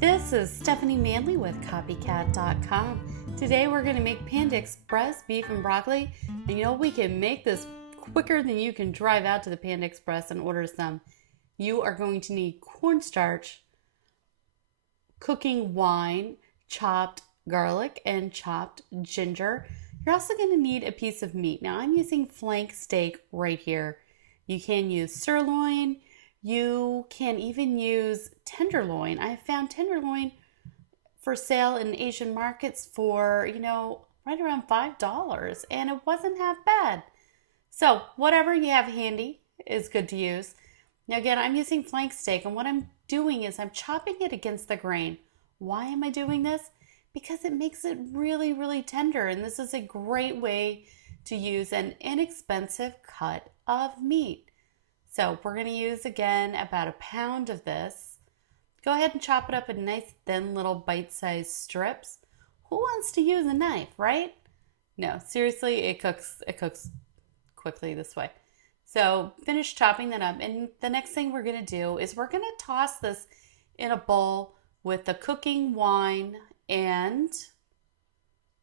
This is Stephanie Manley with Copycat.com. Today we're going to make Panda Express beef and broccoli. And you know, we can make this quicker than you can drive out to the Panda Express and order some. You are going to need cornstarch, cooking wine, chopped garlic, and chopped ginger. You're also going to need a piece of meat. Now I'm using flank steak right here. You can use sirloin. You can even use tenderloin. I found tenderloin for sale in Asian markets for, right around $5, and it wasn't half bad. So whatever you have handy is good to use. Now again, I'm using flank steak, and what I'm doing is I'm chopping it against the grain. Why am I doing this? Because it makes it really, really tender, and this is a great way to use an inexpensive cut of meat. So we're going to use, again, about a pound of this. Go ahead and chop it up in nice, thin little bite-sized strips. Who wants to use a knife, right? No, seriously, it cooks quickly this way. So finish chopping that up. And the next thing we're going to do is we're going to toss this in a bowl with the cooking wine and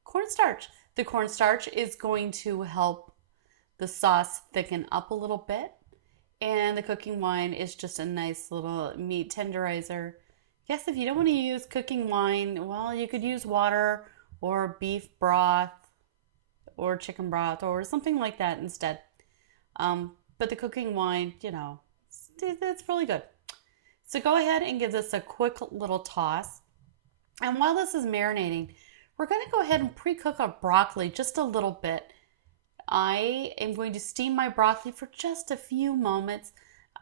cornstarch. The cornstarch is going to help the sauce thicken up a little bit. And the cooking wine is just a nice little meat tenderizer. Yes, if you don't want to use cooking wine, well, you could use water or beef broth or chicken broth or something like that instead. But the cooking wine, it's really good. So go ahead and give this a quick little toss. And while this is marinating, we're going to go ahead and pre-cook our broccoli just a little bit. I am going to steam my broccoli for just a few moments.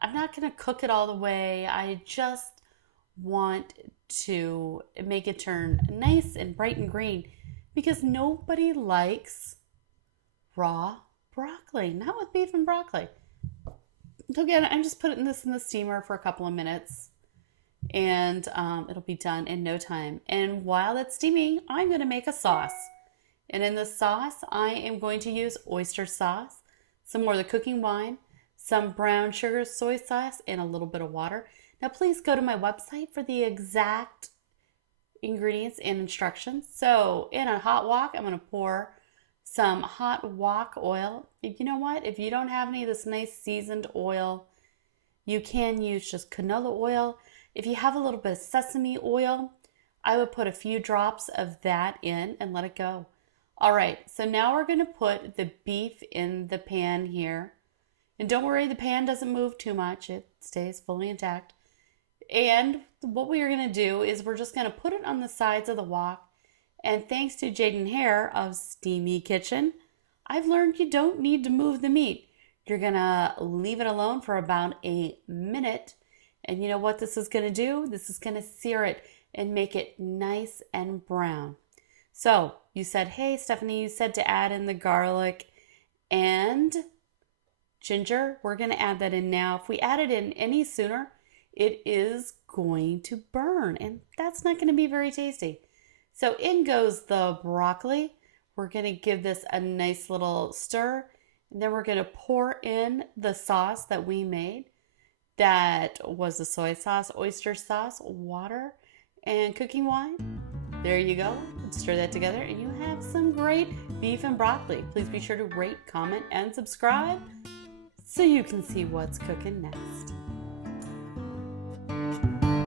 I'm not going to cook it all the way. I just want to make it turn nice and bright and green because nobody likes raw broccoli, not with beef and broccoli. So again, I'm just putting this in the steamer for a couple of minutes and it'll be done in no time. And while it's steaming, I'm going to make a sauce. And in the sauce, I am going to use oyster sauce, some more of the cooking wine, some brown sugar soy sauce, and a little bit of water. Now, please go to my website for the exact ingredients and instructions. So, in a hot wok, I'm going to pour some hot wok oil. You know what? If you don't have any of this nice seasoned oil, you can use just canola oil. If you have a little bit of sesame oil, I would put a few drops of that in and let it go. All right, so now we're going to put the beef in the pan here. And don't worry, the pan doesn't move too much. It stays fully intact. And what we are going to do is we're just going to put it on the sides of the wok. And thanks to Jaden Hare of Steamy Kitchen, I've learned you don't need to move the meat. You're going to leave it alone for about a minute. And you know what this is going to do? This is going to sear it and make it nice and brown. So you said, hey, Stephanie, you said to add in the garlic and ginger. We're going to add that in now. If we add it in any sooner, it is going to burn, and that's not going to be very tasty. So in goes the broccoli. We're going to give this a nice little stir, and then we're going to pour in the sauce that we made. That was the soy sauce, oyster sauce, water, and cooking wine. There you go. Stir that together and you have some great beef and broccoli. Please be sure to rate, comment, and subscribe so you can see what's cooking next.